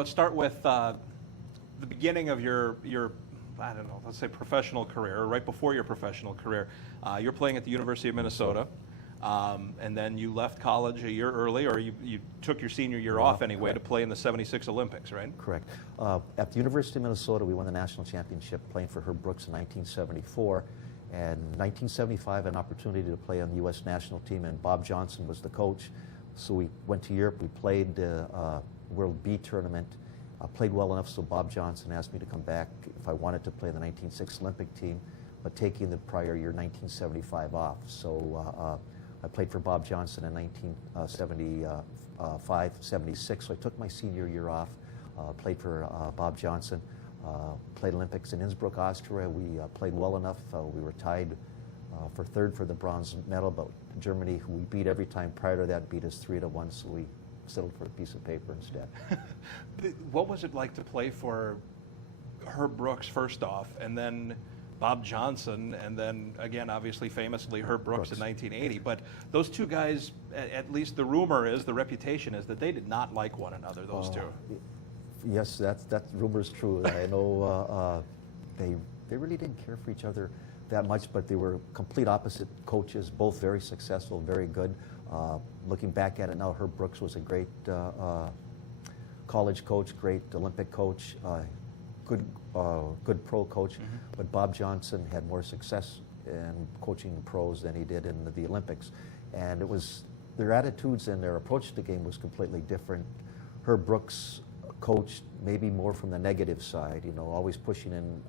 let's start with the beginning of your I don't know, let's say professional career, right before your professional career. You're playing at the University of Minnesota, and then you left college a year early, or you took your senior year off anyway to play in the '76 Olympics, right? Correct. At the University of Minnesota, we won the national championship playing for Herb Brooks in 1974. And in 1975, an opportunity to play on the U.S. national team, and Bob Johnson was the coach. So we went to Europe. We played World B tournament. Played well enough, so Bob Johnson asked me to come back if I wanted to play the 1906 Olympic team, but taking the prior year, 1975, off. So I played for Bob Johnson in 1975, 76. So I took my senior year off, played for Bob Johnson, played Olympics in Innsbruck, Austria. We played well enough. We were tied for third for the bronze medal, but Germany, who we beat every time prior to that, beat us 3-1, so we settled for a piece of paper instead. What was it like to play for Herb Brooks first off, and then Bob Johnson, and then again, obviously, famously, Herb Brooks in 1980? But those two guys, at least the rumor is, the reputation is that they did not like one another, those two. Yes, that rumor is true. I know they really didn't care for each other that much, but they were complete opposite coaches, both very successful, very good. Looking back at it now, Herb Brooks was a great college coach, great Olympic coach, good pro coach, but Bob Johnson had more success in coaching the pros than he did in the Olympics. And it was, their attitudes and their approach to the game was completely different. Herb Brooks coached maybe more from the negative side, you know, always pushing in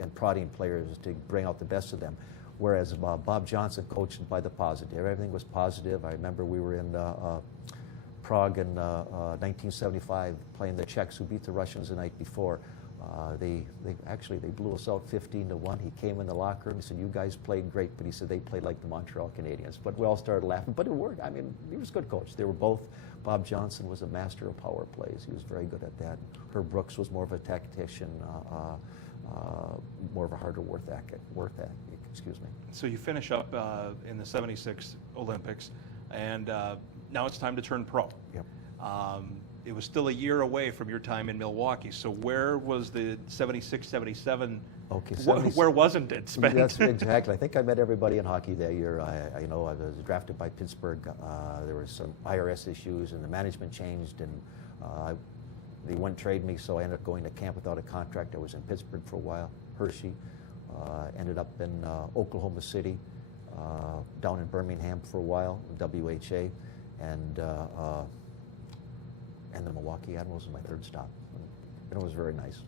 and prodding players to bring out the best of them. Whereas Bob Johnson coached by the positive. Everything was positive. I remember we were in Prague in 1975 playing the Czechs, who beat the Russians the night before. They blew us out 15-1. He came in the locker room. He said, "You guys played great," but he said they played like the Montreal Canadiens. But we all started laughing. But it worked. I mean, he was a good coach. They were both. Bob Johnson was a master of power plays. He was very good at that. Herb Brooks was more of a tactician, more of a harder work ethic. Excuse me. So you finish up in the '76 Olympics, and now it's time to turn pro. Yep. It was still a year away from your time in Milwaukee. So where was the '76, '77? Okay, where wasn't it spent? That's exactly. I think I met everybody in hockey that year. I was drafted by Pittsburgh. There were some IRS issues, and the management changed, and they wouldn't trade me, so I ended up going to camp without a contract. I was in Pittsburgh for a while, Hershey. Ended up in Oklahoma City, down in Birmingham for a while, WHA, and the Milwaukee Admirals was my third stop. And it was very nice.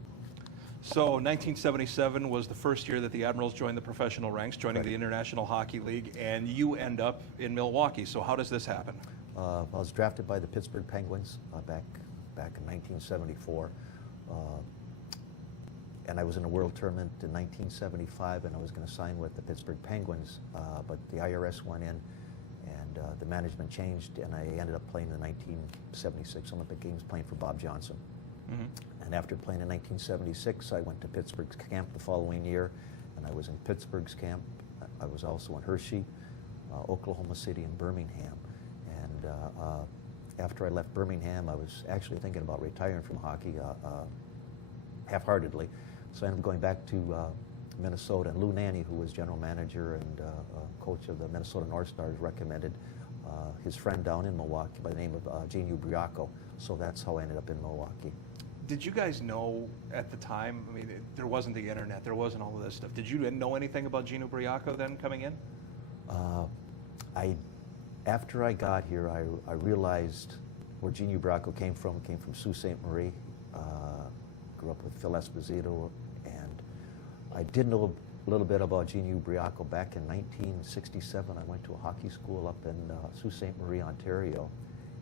So 1977 was the first year that the Admirals joined the professional ranks, joining the International Hockey League, and you end up in Milwaukee. So how does this happen? I was drafted by the Pittsburgh Penguins back in 1974. And I was in a world tournament in 1975, and I was going to sign with the Pittsburgh Penguins, but the IRS went in, and the management changed, and I ended up playing the 1976 Olympic Games, playing for Bob Johnson. And after playing in 1976, I went to Pittsburgh's camp the following year, and I was in Pittsburgh's camp. I was also in Hershey, Oklahoma City, and Birmingham. And after I left Birmingham, I was actually thinking about retiring from hockey half-heartedly. So I ended up going back to Minnesota, and Lou Nanny, who was general manager and coach of the Minnesota North Stars, recommended his friend down in Milwaukee by the name of Gene Ubriaco. So that's how I ended up in Milwaukee. Did you guys know at the time, I mean, there wasn't the internet, there wasn't all of this stuff. Did you know anything about Gene Ubriaco then coming in? After I got here, I realized where Gene Ubriaco came from Sault Ste. Marie. Grew up with Phil Esposito, and I did know a little bit about Gene Ubriaco back in 1967. I went to a hockey school up in Sault Ste. Marie, Ontario,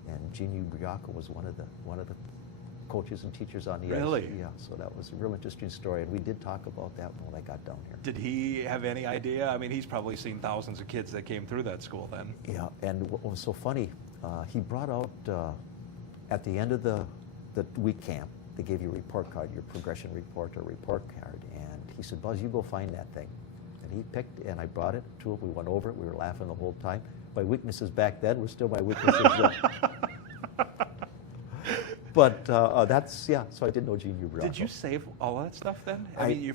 and Gene Ubriaco was one of the coaches and teachers on the ice. Really? Yeah, so that was a real interesting story, and we did talk about that when I got down here. Did he have any idea? I mean, he's probably seen thousands of kids that came through that school then. Yeah, and what was so funny, he brought out, at the end of the week camp, they gave you a report card, your progression report or report card, and he said, "Buzz, you go find that thing." And he picked, and I brought it to him. We went over it. We were laughing the whole time. My weaknesses back then were still my weaknesses then. But that's, yeah, so I did know Gene Uberano. Did you save all that stuff then? I I- mean,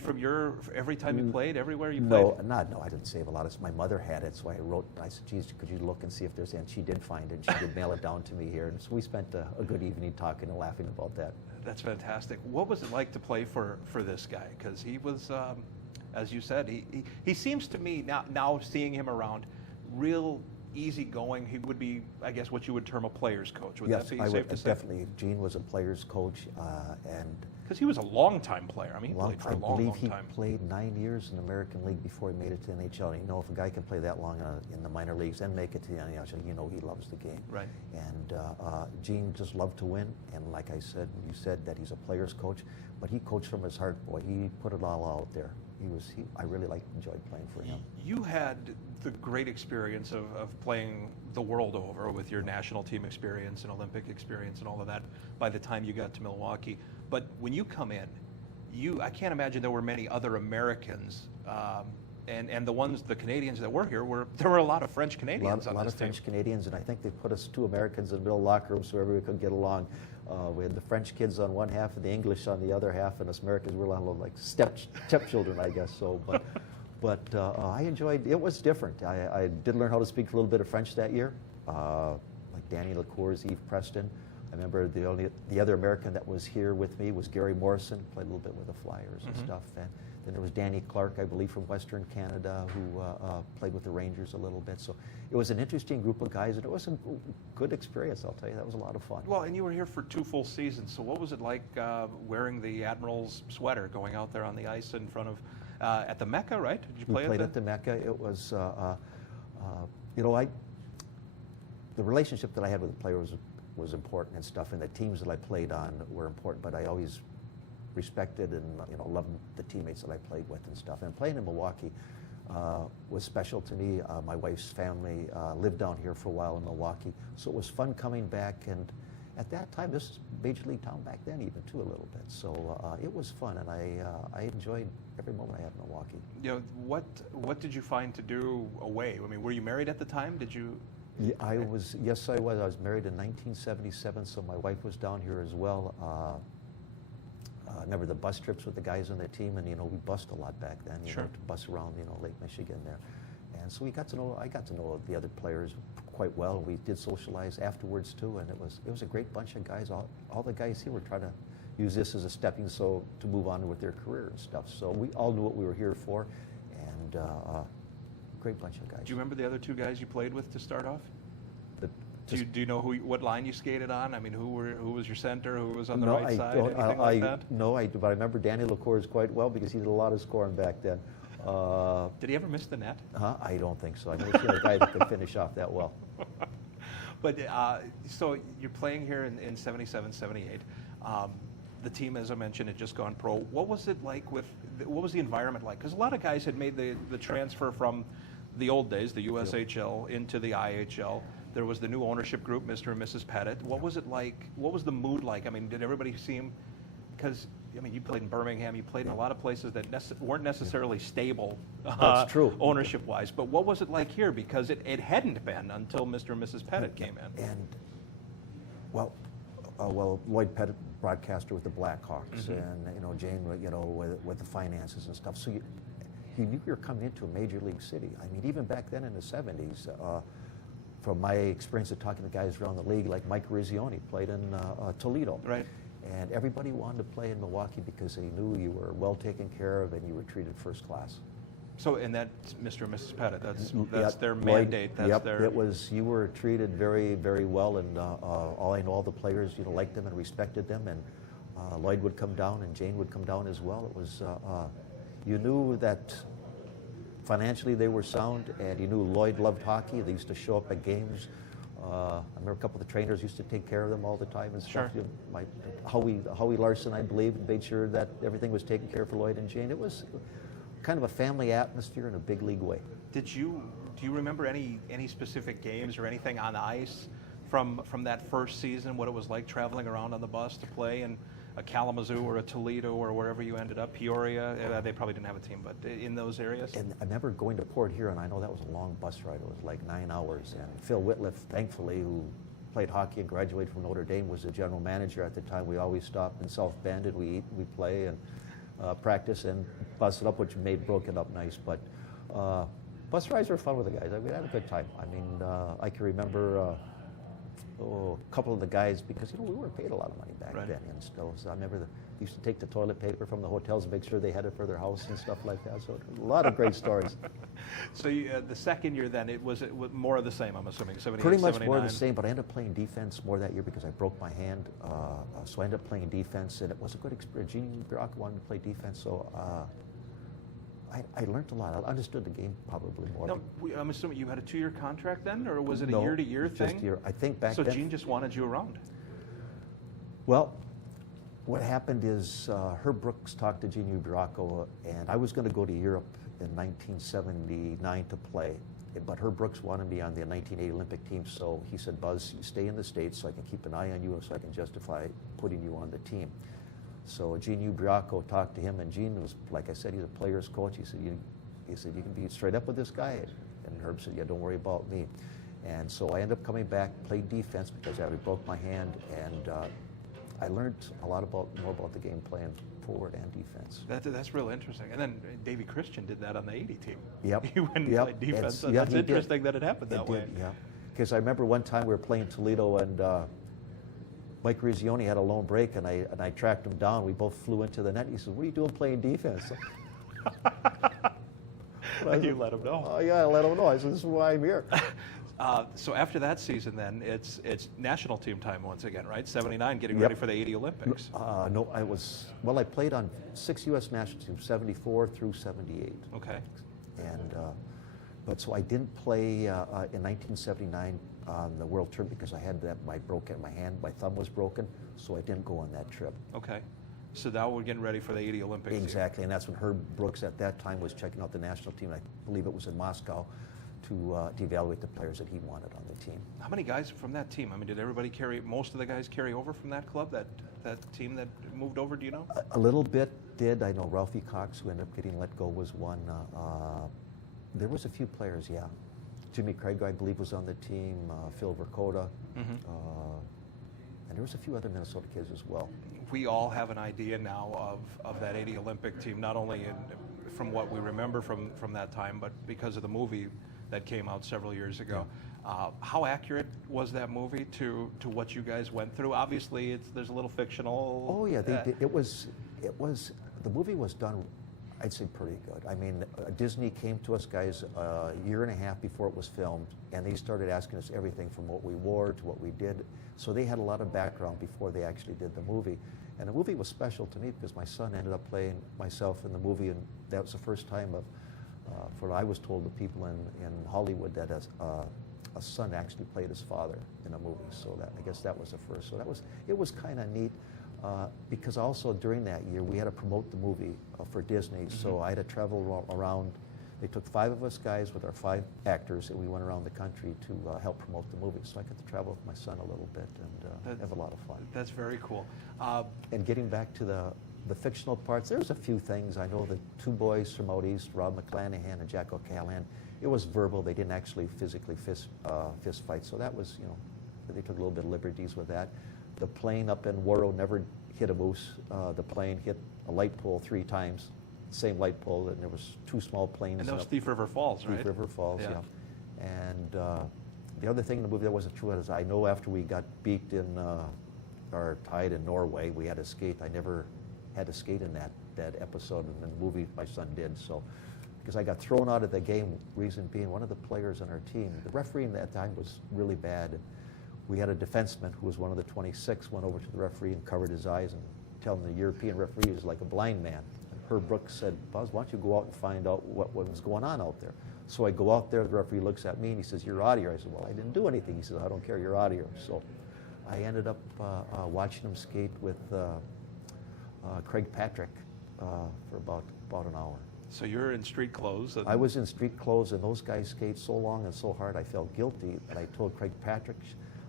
every time you played, everywhere you No, played? no, I didn't save a lot. My mother had it, so I said, geez, could you look and see if there's, and she did find it, and she did mail it down to me here. And so we spent a good evening talking and laughing about that. That's fantastic. What was it like to play for this guy? Because he was, as you said, he seems to me, now seeing him around, real easygoing. He would be, I guess, what you would term a player's coach. Would Yes, that be I safe would to say? definitely. Gene was a player's coach, and Because he was a long-time player. I mean, he played for I a long, believe long he time. played 9 years in the American League before he made it to the NHL. And you know, if a guy can play that long in the minor leagues and make it to the NHL, you know he loves the game. Right. And Gene just loved to win. And like I said, you said that he's a player's coach, but he coached from his heart, boy. He put it all out there. I really enjoyed playing for him. You had the great experience of playing the world over with your national team experience and Olympic experience and all of that by the time you got to Milwaukee. But when you come in, I can't imagine there were many other Americans, and the Canadians that were here, there were a lot of French Canadians on A lot this of team. French Canadians, and I think they put us 2 Americans in the middle locker room so everybody could get along. We had the French kids on one half and the English on the other half, and us Americans were like stepchildren, I guess. So, but I enjoyed. It was different. I did learn how to speak a little bit of French that year, like Danny LaCours, Yves Preston. I remember the other American that was here with me was Gary Morrison. Played a little bit with the Flyers and stuff. And then there was Danny Clark, I believe, from Western Canada, who played with the Rangers a little bit. So it was an interesting group of guys, and it was a good experience, I'll tell you. That was a lot of fun. Well, and you were here for 2 full seasons, so what was it like wearing the Admirals sweater, going out there on the ice in front of, at the Mecca, right? Did you play We played at the Mecca. It was, the relationship that I had with the players was important and stuff, and the teams that I played on were important, but I always respected and loved the teammates that I played with and stuff. And playing in Milwaukee was special to me. My wife's family lived down here for a while in Milwaukee, so it was fun coming back. And at that time, this was Major League town back then, even too, a little bit. So it was fun, and I enjoyed every moment I had in Milwaukee. You know, what did you find to do away? I mean, were you married at the time? Did you? Yeah, yes, I was. I was married in 1977, so my wife was down here as well. I remember the bus trips with the guys on the team, and we bussed a lot back then. Sure. To bus around, Lake Michigan there, and so I got to know the other players quite well. We did socialize afterwards too, and it was a great bunch of guys. All the guys here were trying to use this as a stepping stone to move on with their career and stuff. So we all knew what we were here for, and great bunch of guys. Do you remember the other 2 guys you played with to start off? Do you know what line you skated on? I mean, who was your center? Who was on the right side? Anything like that? No, but I remember Danny LaCours quite well because he did a lot of scoring back then. Did he ever miss the net? I don't think so. I never seen a guy that could finish off that well. But so you're playing here in 77, 78. The team, as I mentioned, had just gone pro. What was it like what was the environment like? Because a lot of guys had made the transfer from the old days, the USHL, into the IHL. There was the new ownership group, Mr. and Mrs. Pettit. What was it like? What was the mood like? I mean, did everybody seem, because, I mean, you played in Birmingham, you played in a lot of places that weren't necessarily stable That's true. ownership-wise. But what was it like here? Because it hadn't been until Mr. and Mrs. Pettit came in. And, well, Lloyd Pettit, broadcaster with the Blackhawks, and, Jane, with the finances and stuff. So you knew you were coming into a major league city. I mean, even back then in the 70s, from my experience of talking to guys around the league, like Mike Rizzioni played in Toledo. Right. And everybody wanted to play in Milwaukee because they knew you were well taken care of and you were treated first class. So, and that's Mr. and Mrs. Pettit. That's Yep, their Lloyd, mandate. That's yep, their. it was. You were treated very, very well, and all the players, liked them and respected them. And Lloyd would come down, and Jane would come down as well. It was. You knew that financially they were sound, and you knew Lloyd loved hockey. They used to show up at games. I remember a couple of the trainers used to take care of them all the time and stuff. Sure. Howie Larson, I believe, made sure that everything was taken care of for Lloyd and Jane. It was kind of a family atmosphere in a big league way. Do you remember any specific games or anything on the ice from that first season? What it was like traveling around on the bus to play in a Kalamazoo or a Toledo or wherever you ended up, Peoria? They probably didn't have a team, but in those areas. And I remember going to Port Huron. I know that was a long bus ride. It was like 9 hours. And Phil Whitliff, thankfully, who played hockey and graduated from Notre Dame, was the general manager at the time. We always stopped in South Bend and we eat, we play and practice and bus it up, which broke it up nice. But bus rides were fun with the guys. I mean, I had a good time. I mean, I can remember a couple of the guys, because we weren't paid a lot of money back Right. then and stuff. So I remember used to take the toilet paper from the hotels and make sure they had it for their house and stuff like that. So a lot of great stories. So the second year then, it was more of the same, I'm assuming, 78, Pretty much 79. more of the same, but I ended up playing defense more that year because I broke my hand. So I ended up playing defense, and it was a good experience. Gene Brock wanted to play defense, so I learned a lot. I understood the game probably more. Now, I'm assuming you had a 2-year contract then, or was it a No, year-to-year thing? just year. I think back so then. Gene just wanted you around. Well, what happened is Herb Brooks talked to Gene Udraco, and I was going to go to Europe in 1979 to play, but Herb Brooks wanted me on the 1980 Olympic team, so he said, Buzz, you stay in the States so I can keep an eye on you and so I can justify putting you on the team. So Gene Udraco talked to him, and Gene was, like I said, he's a player's coach. He said, you can be straight up with this guy? And Herb said, yeah, don't worry about me. And so I ended up coming back, played defense because I broke my hand, and I learned a lot more about the game playing forward and defense. That's real interesting. And then Davey Christian did that on the 80 team. Yep. He went and played defense. Yeah, That's he interesting did. that it happened that way. Yeah. Because I remember one time we were playing Toledo, and Mike Rizzioni had a lone break, and I tracked him down. We both flew into the net. He said, what are you doing playing defense? You let him know. Oh, yeah, I let him know. I said, this is why I'm here. So after that season, then it's national team time once again, right? 79, getting ready for the 80 Olympics. No, I played on 6 U.S. national teams, 74 through 78. Okay. And but so I didn't play in 1979 on the World Tour because I had my hand, my thumb was broken, so I didn't go on that trip. Okay. So now we're getting ready for the 80 Olympics. Exactly, and that's when Herb Brooks at that time was checking out the national team. I believe it was in Moscow to evaluate the players that he wanted on the team. How many guys from that team? I mean, did everybody most of the guys carry over from that club, that team that moved over, do you know? A little bit did. I know Ralphie Cox, who ended up getting let go, was one. There was a few players, yeah. Jimmy Craig, I believe, was on the team, Phil Vercoda, and there was a few other Minnesota kids as well. We all have an idea now of that 80 Olympic team, not only from what we remember from that time, but because of the movie that came out several years ago. How accurate was that movie to what you guys went through? Obviously, there's a little fictional. Oh yeah, it was. The movie was done, I'd say, pretty good. I mean, Disney came to us guys a year and a half before it was filmed, and they started asking us everything from what we wore to what we did. So they had a lot of background before they actually did the movie. And the movie was special to me because my son ended up playing myself in the movie, and that was the first time for I was told the people in Hollywood that a son actually played his father in a movie. So I guess that was the first. So it was kind of neat. Because also during that year we had to promote the movie for Disney, so I had to travel around. They took 5 of us guys with our 5 actors, and we went around the country to help promote the movie. So I got to travel with my son a little bit and have a lot of fun. That's very cool. And getting back to the fictional parts, there's a few things. I know the 2 boys from out east, Rob McClanahan and Jack O'Callahan, it was verbal. They didn't actually physically fist fight, so that was, they took a little bit of liberties with that. The plane up in Warrow never hit a moose. The plane hit a light pole 3 times, same light pole, and there was 2 small planes. And that was Thief River Falls, right? Thief River Falls, yeah. And the other thing in the movie that wasn't true is I know after we got beat or tied in Norway, we had to skate. I never had to skate in that episode in the movie. My son did, so because I got thrown out of the game. Reason being, one of the players on our team, the referee at that time was really bad. We had a defenseman who was one of the 26, went over to the referee and covered his eyes and telling the European referee is like a blind man. And Herb Brooks said, Buzz, why don't you go out and find out what was going on out there? So I go out there, the referee looks at me and he says, you're out of here. I said, well, I didn't do anything. He says, I don't care, you're out of here. So I ended up watching him skate with Craig Patrick for about an hour. So you're in street clothes. I was in street clothes, and those guys skate so long and so hard, I felt guilty. And I told Craig Patrick,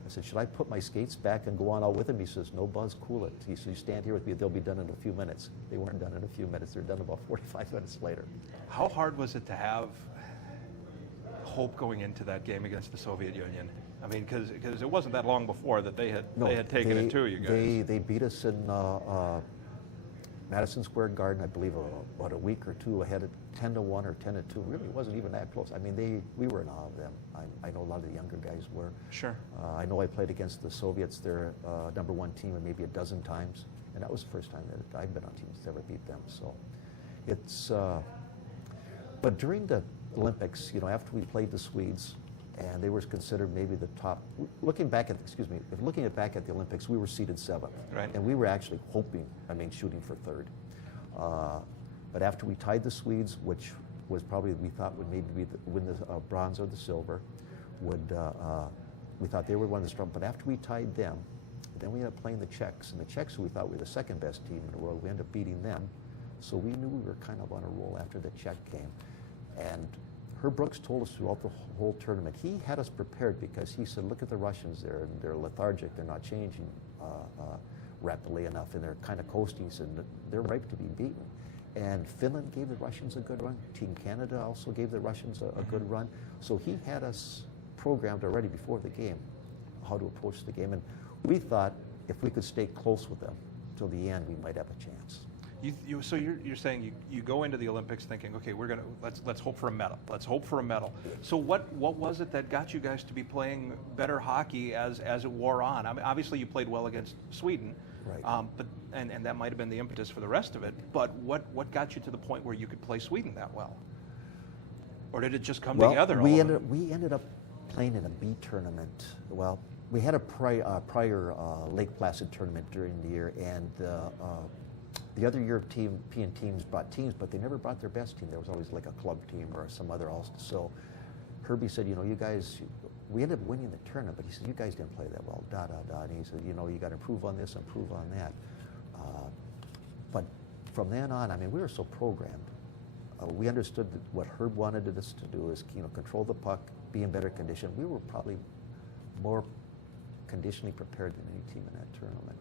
I said, should I put my skates back and go on out with him? He says, no, Buzz, cool it. He says, you stand here with me, they'll be done in a few minutes. They weren't done in a few minutes. They're done about 45 minutes later. How hard was it to have hope going into that game against the Soviet Union? I mean, because it wasn't that long before that they had taken it to you guys. They beat us in Madison Square Garden, I believe, about a week or two ahead, of 10-1 or 10-2. Really, it wasn't even that close. I mean, we were in awe of them. I know a lot of the younger guys were. Sure. I know I played against the Soviets, their #1 team, maybe a dozen times, and that was the first time that I've been on teams that ever beat them. So, it's. But during the Olympics, after we played the Swedes, and they were considered maybe the top. Looking back at the Olympics, we were seeded 7th, right. And we were actually shooting for 3rd. But after we tied the Swedes, which was probably we thought would maybe win the bronze or the silver, we thought they were one of the strong. But after we tied them, then we ended up playing the Czechs, and the Czechs, who we thought were the 2nd best team in the world, we ended up beating them. So we knew we were kind of on a roll after the Czech game, and Herb Brooks told us throughout the whole tournament, he had us prepared because he said, look at the Russians, they're lethargic, they're not changing rapidly enough, and they're kind of coasting, he said, they're ripe to be beaten. And Finland gave the Russians a good run. Team Canada also gave the Russians a good run. So he had us programmed already before the game how to approach the game. And we thought if we could stay close with them till the end, we might have a chance. So you're saying you go into the Olympics thinking, okay, let's hope for a medal. Let's hope for a medal. So what was it that got you guys to be playing better hockey as it wore on? I mean, obviously you played well against Sweden, right? But that might have been the impetus for the rest of it. But what got you to the point where you could play Sweden that well? Or did it just come together? We ended up playing in a B tournament. Well, we had a prior Lake Placid tournament during the year, and the other European teams brought teams, but they never brought their best team. There was always like a club team or some other all. So Herbie said, you guys, we ended up winning the tournament, but he said, you guys didn't play that well, And he said, you got to improve on this, improve on that. But from then on, I mean, we were so programmed. We understood that what Herb wanted us to do is, control the puck, be in better condition. We were probably more conditionally prepared than any team in that tournament.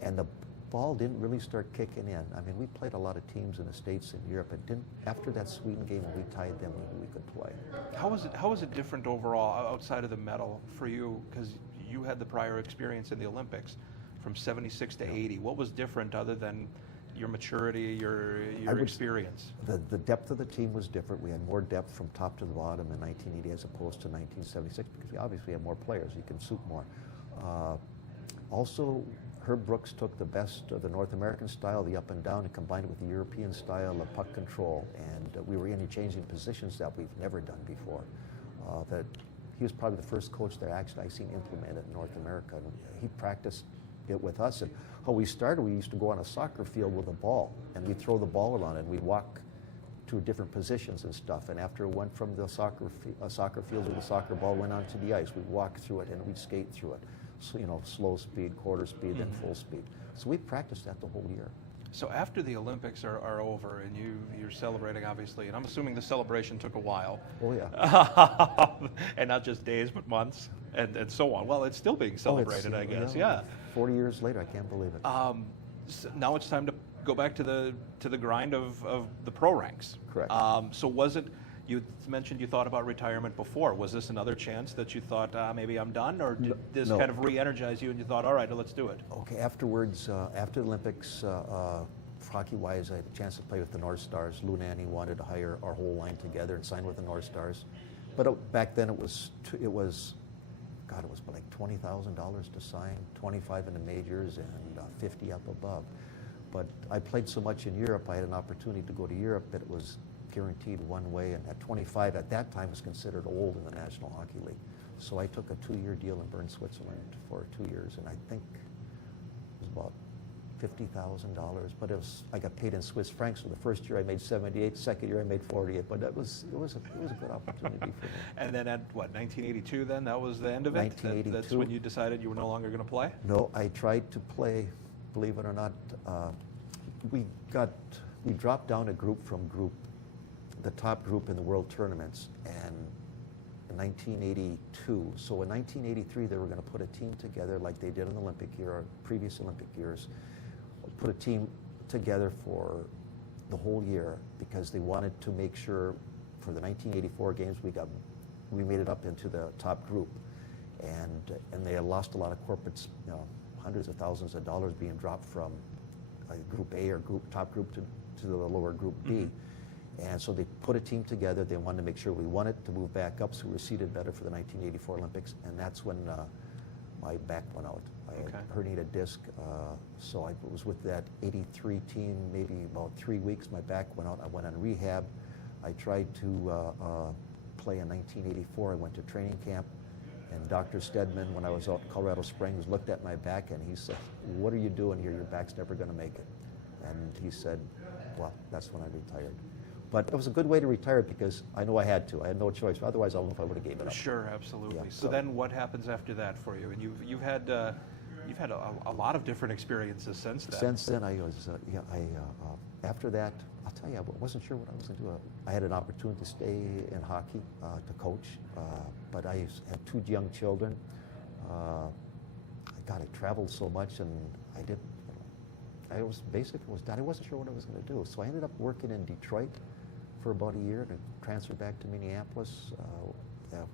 And the ball didn't really start kicking in. I mean, we played a lot of teams in the States and Europe, and after that Sweden game when we tied them, we knew we could play. How was it different overall outside of the medal for you? Because you had the prior experience in the Olympics from 76 to 80. What was different other than your maturity, your experience? The depth of the team was different. We had more depth from top to the bottom in 1980 as opposed to 1976 because we obviously had more players. You can suit more. Also, Herb Brooks took the best of the North American style, the up and down, and combined it with the European style of puck control. And we were interchanging positions that we've never done before. That he was probably the first coach that actually I've seen implement it in North America. And he practiced it with us. And how we started, we used to go on a soccer field with a ball, and we'd throw the ball around, and we'd walk to different positions and stuff. And after it went from the soccer field where the soccer ball went onto the ice, we'd walk through it and we'd skate through it. So, slow speed, quarter speed, then full speed. So we practiced that the whole year. So after the Olympics are over and you're celebrating, obviously, and I'm assuming the celebration took a while. Oh, yeah. And not just days, but months and so on. Well, it's still being celebrated, I guess. Yeah. 40 years later, I can't believe it. So now it's time to go back to the grind of the pro ranks. Correct. So was it? You mentioned you thought about retirement before. Was this another chance that you thought maybe I'm done, or did this kind of re-energize you and you thought, all right, let's do it? Okay. Afterwards, after the Olympics, hockey-wise, I had a chance to play with the North Stars. Lou Nanne wanted to hire our whole line together and sign with the North Stars. But back then it was like $20,000 to sign, 25 in the majors and 50 up above. But I played so much in Europe, I had an opportunity to go to Europe that it was guaranteed one way, and at 25 at that time was considered old in the National Hockey League. So I took a 2-year deal in Bern, Switzerland for 2 years, and I think it was about $50,000, but I got paid in Swiss francs. So the first year I made 78, second year I made 48, but it was a good opportunity for me. And then at 1982 then, that was the end of it? 1982. That's when you decided you were no longer going to play? No, I tried to play, believe it or not. We dropped down a group from the top group in the world tournaments, and in 1982. So in 1983, they were going to put a team together like they did in the Olympic year, or previous Olympic years, put a team together for the whole year because they wanted to make sure for the 1984 games we made it up into the top group. and they had lost a lot of corporates, hundreds of thousands of dollars being dropped from Group A or top group to the lower Group B. Mm-hmm. And so they put a team together. They wanted to make sure we won it to move back up, so we were seated better for the 1984 Olympics. And that's when my back went out. I had herniated disc, so I was with that 83 team maybe about 3 weeks. My back went out. I went on rehab. I tried to play in 1984. I went to training camp. And Dr. Stedman, when I was out in Colorado Springs, looked at my back and he said, "What are you doing here? Your back's never going to make it." And he said, well, that's when I retired. But it was a good way to retire because I know I had to. I had no choice. Otherwise, I don't know if I would have gave it up. Sure, absolutely. Yeah, so then what happens after that for you? And you've had a lot of different experiences since then. Since then, I was, after that, I'll tell you, I wasn't sure what I was going to do. I had an opportunity to stay in hockey, to coach, but I had 2 young children. I traveled so much, and I wasn't sure what I was going to do. So I ended up working in Detroit for about a year, and transferred back to Minneapolis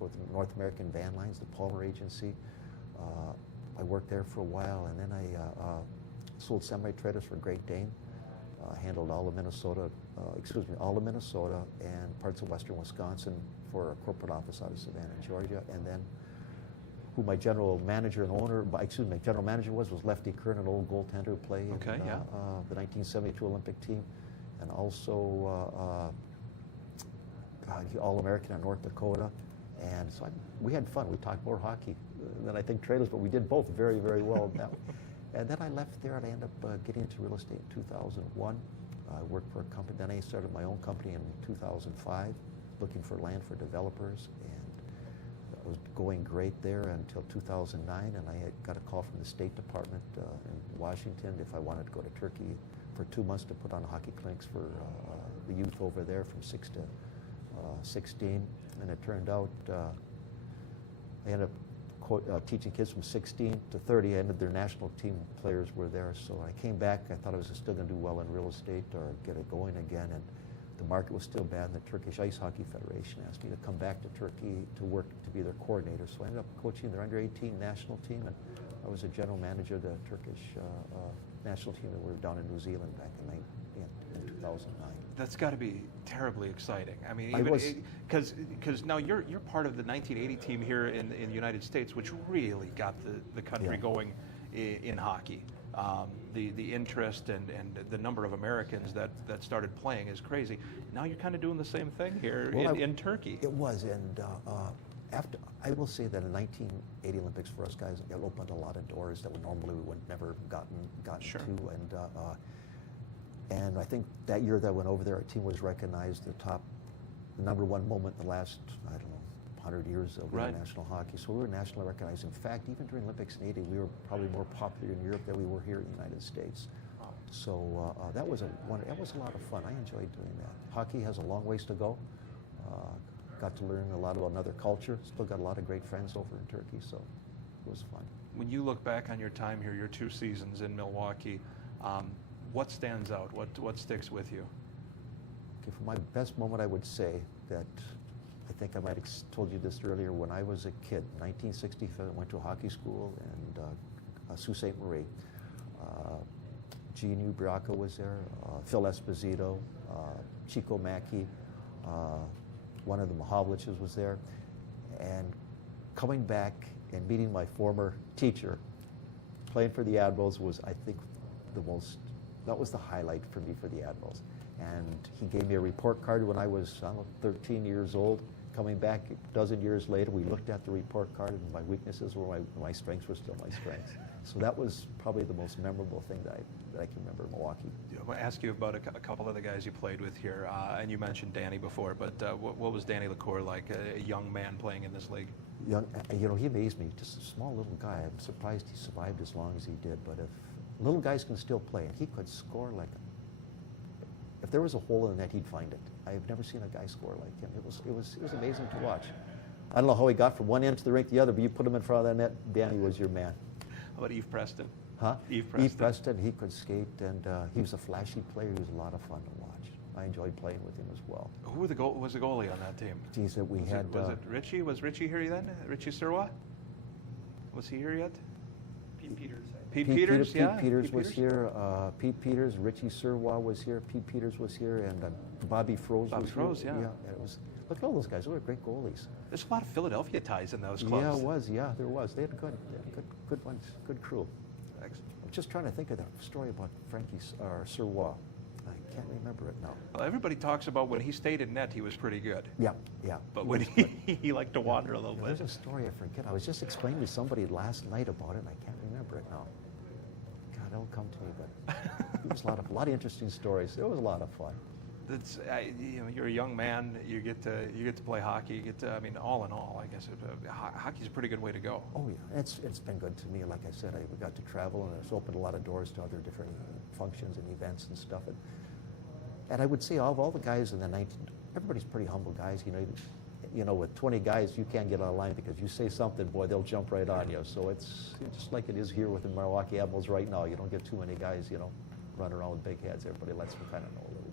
with North American Van Lines, the Palmer agency. I worked there for a while, and then I sold semi-trailers for Great Dane. Handled all of Minnesota and parts of western Wisconsin for a corporate office out of Savannah, Georgia. And then who my general manager was Lefty Kern, an old goaltender who played in the 1972 Olympic team, and also All-American in North Dakota. And so we had fun. We talked more hockey than I think trailers, but we did both very, very well now. And then I left there and I ended up getting into real estate in 2001. I worked for a company. Then I started my own company in 2005, looking for land for developers. And it was going great there until 2009. And I got a call from the State Department in Washington if I wanted to go to Turkey for 2 months to put on hockey clinics for the youth over there from 6 to 16. And it turned out I ended up teaching kids from 16 to 30. I ended their national team players were there. So when I came back, I thought I was still going to do well in real estate or get it going again. And the market was still bad. And the Turkish Ice Hockey Federation asked me to come back to Turkey to work to be their coordinator. So I ended up coaching their under-18 national team. And I was a general manager of the Turkish national team that were down in New Zealand back in 2009. That's got to be terribly exciting. I mean, because now you're part of the 1980 team here in the United States, which really got the country going in hockey. The interest and the number of Americans that started playing is crazy. Now you're kind of doing the same thing here in Turkey. It was, and after I will say that in 1980 Olympics for us guys, it opened a lot of doors that we normally would never gotten sure. to, and I think that year that I went over there, our team was recognized the number one moment in the last, 100 years of international hockey. So we were nationally recognized. In fact, even during Olympics in '80, we were probably more popular in Europe than we were here in the United States. So that was a lot of fun. I enjoyed doing that. Hockey has a long ways to go. Got to learn a lot about another culture. Still got a lot of great friends over in Turkey, so it was fun. When you look back on your time here, your 2 seasons in Milwaukee, what stands out? What sticks with you? Okay, for my best moment, I would say that I think I might have told you this earlier. When I was a kid, 1965, I went to a hockey school in Sault Ste. Marie. Gene Ubriaco was there, Phil Esposito, Chico Mackey, one of the Mahovliches was there. And coming back and meeting my former teacher, playing for the Admirals was, I think, that was the highlight for me for the Admirals. And he gave me a report card when I was 13 years old. Coming back a dozen years later, we looked at the report card, and my weaknesses were my strengths were still my strengths. So that was probably the most memorable thing that I can remember in Milwaukee. I want to ask you about a couple of the guys you played with here, and you mentioned Danny before, but what was Danny LaCour like, a young man playing in this league? Young, he amazed me. Just a small little guy. I'm surprised he survived as long as he did. But if little guys can still play, and he could score like if there was a hole in the net, he'd find it. I've never seen a guy score like him. It was amazing to watch. I don't know how he got from one end to the rink to the other, but you put him in front of that net, Danny was your man. How about Eve Preston? Huh? Eve Preston. Eve Preston, he could skate, and he was a flashy player. He was a lot of fun to watch. I enjoyed playing with him as well. Who was the goalie on that team? Geez, Was it Richie? Was Richie here then? Richie Sirwa? Was he here yet? Pete Peters. Pete Peters, yeah. Pete Peters Pete was here. Pete Peters, Richie Serwa was here. Pete Peters was here, and Bobby Froese Bobby was Froese, here. yeah. And it was, look at all those guys. They were great goalies. There's a lot of Philadelphia ties in those clubs. Yeah, it was. Yeah, there was. They had good ones, good crew. Excellent. I'm just trying to think of the story about Frankie or Serwa. I can't remember it now. Well, everybody talks about when he stayed in net, he was pretty good. Yeah, yeah. But he when was good. he liked to wander a little Yeah, bit. there's a story I forget. I was just explaining to somebody last night about it, and I can't remember it now. God, it'll come to me, but it was a lot of interesting stories. It was a lot of fun. You're a young man. You get to play hockey. You get to, I mean, all in all, I guess hockey's a pretty good way to go. Oh yeah, it's been good to me. Like I said, we got to travel, and it's opened a lot of doors to other different functions and events and stuff. And I would say of all the guys in the 19, everybody's pretty humble guys. You know, with 20 guys, you can't get on a line because you say something, boy, they'll jump right on you. So it's just like it is here with the Milwaukee Admirals right now. You don't get too many guys, run around with big heads. Everybody lets them kind of know a little